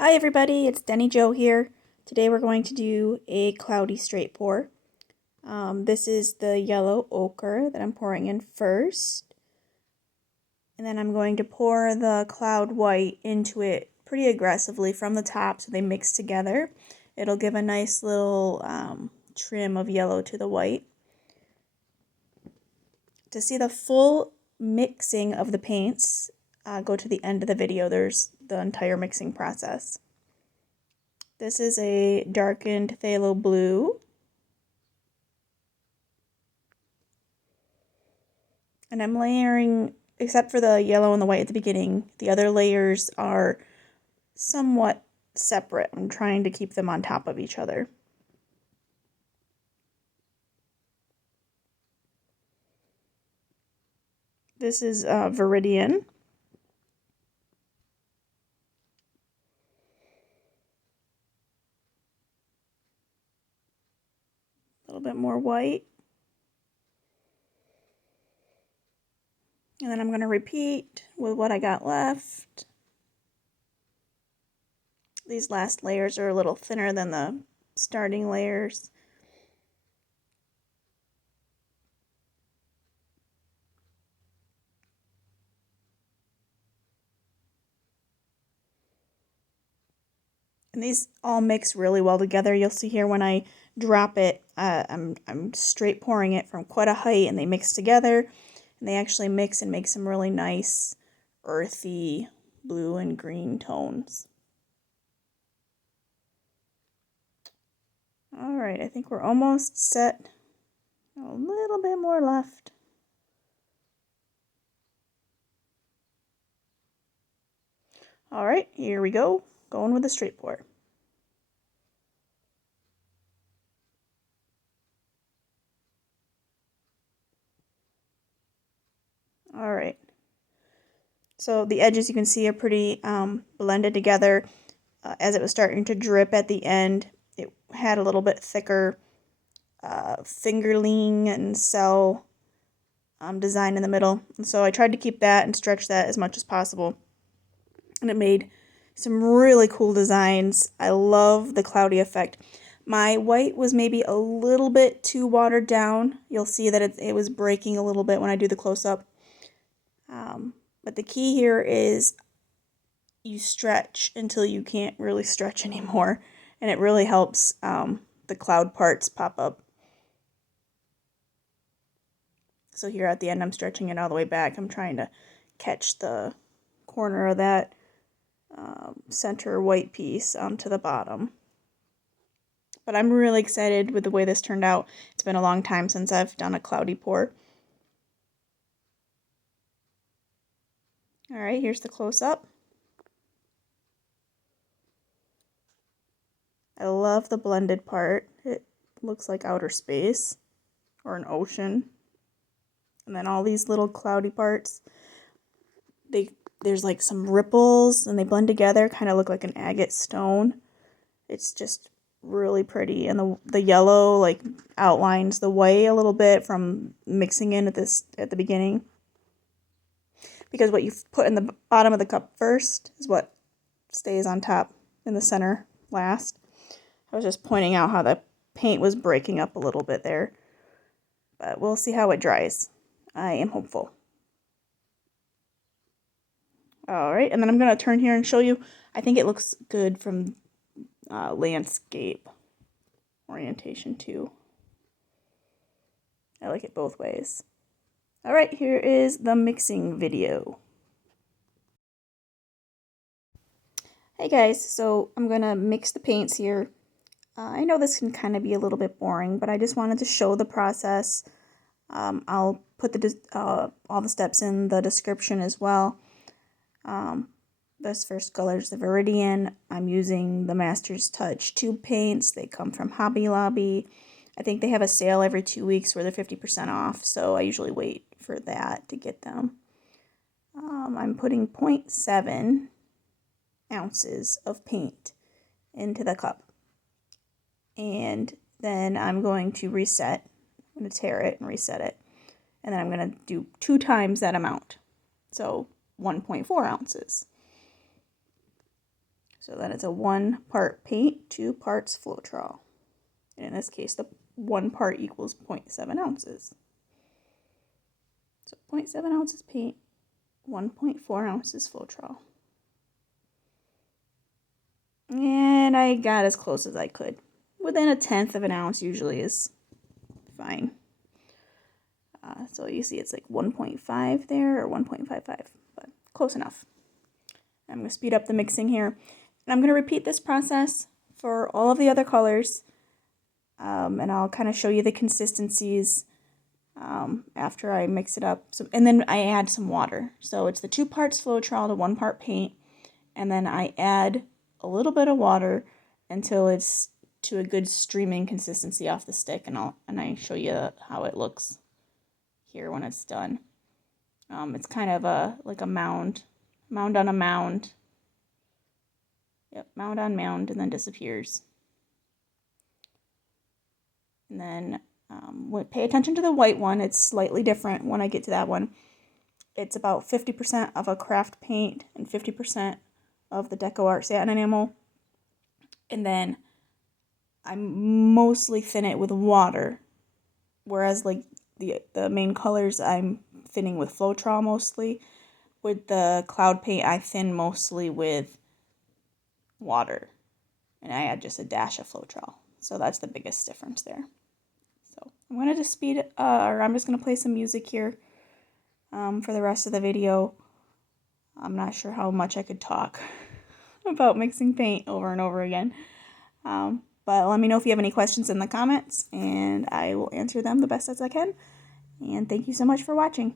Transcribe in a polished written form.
Hi everybody, it's Denny Joe here. Today we're going to do a cloudy straight pour. This is the yellow ochre that I'm pouring in first. And then I'm going to pour the cloud white into it pretty aggressively from the top so they mix together. It'll give a nice little trim of yellow to the white. To see the full mixing of the paints, go to the end of the video. There's the entire mixing process. This is a darkened phthalo blue. And I'm layering, except for the yellow and the white at the beginning, the other layers are somewhat separate. I'm trying to keep them on top of each other. This is Viridian. A little bit more white. And then I'm going to repeat with what I got left. These last layers are a little thinner than the starting layers. And these all mix really well together. You'll see here when I drop it, I'm straight pouring it from quite a height, and they mix together. And they actually mix and make some really nice earthy blue and green tones. Alright, I think we're almost set. A little bit more left. Alright, here we go. Going with the straight pour. Alright. So the edges you can see are pretty blended together. As it was starting to drip at the end, it had a little bit thicker fingerling and cell design in the middle. And so I tried to keep that and stretch that as much as possible. And it made some really cool designs. I love the cloudy effect. My white was maybe a little bit too watered down. You'll see that it was breaking a little bit when I do the close-up. But the key here is you stretch until you can't really stretch anymore. And it really helps the cloud parts pop up. So here at the end, I'm stretching it all the way back. I'm trying to catch the corner of that center white piece onto the bottom. But I'm really excited with the way this turned out. It's been a long time since I've done a cloudy pour. Alright, here's the close-up. I love the blended part. It looks like outer space or an ocean. And then all these little cloudy parts, there's like some ripples and they blend together, kind of look like an agate stone. It's just really pretty, and the yellow like outlines the white a little bit from mixing in at the beginning. Because what you put in the bottom of the cup first is what stays on top in the center last. I was just pointing out how the paint was breaking up a little bit there. But we'll see how it dries. I am hopeful. Alright, and then I'm going to turn here and show you. I think it looks good from landscape orientation too. I like it both ways. Alright, here is the mixing video. Hey guys, so I'm going to mix the paints here. I know this can kind of be a little bit boring, but I just wanted to show the process. I'll put all the steps in the description as well. This first color is the Viridian. I'm using the Master's Touch tube paints. They come from Hobby Lobby. I think they have a sale every 2 weeks where they're 50% off, so I usually wait for that to get them. I'm putting 0.7 ounces of paint into the cup. And then I'm going to reset. I'm going to tear it and reset it. And then I'm going to do 2 times that amount. So 1.4 ounces. So then it's a 1 part paint, 2 parts Floetrol. And in this case, the 1 part equals 0.7 ounces. So 0.7 ounces paint, 1.4 ounces Floetrol. And I got as close as I could. Within 1/10 of an ounce usually is fine. So you see it's like 1.5 there, or 1.55, but close enough. I'm going to speed up the mixing here. And I'm going to repeat this process for all of the other colors. And I'll kind of show you the consistencies after I mix it up. So, and then I add some water. So it's the 2 parts Floetrol to 1 part paint. And then I add a little bit of water until it's to a good streaming consistency off the stick. And I show you how it looks here when it's done. It's kind of like a mound on a mound. Yep, mound on mound, and then disappears. And then pay attention to the white one. It's slightly different when I get to that one. It's about 50% of a craft paint and 50% of the DecoArt Satin Enamel. And then I mostly thin it with water, whereas like the main colors I'm thinning with Floetrol mostly. With the cloud paint, I thin mostly with water, and I add just a dash of Floetrol. So that's the biggest difference there. So I'm going to just speed, or I'm just going to play some music here for the rest of the video. I'm not sure how much I could talk about mixing paint over and over again. But let me know if you have any questions in the comments, and I will answer them the best as I can. And thank you so much for watching.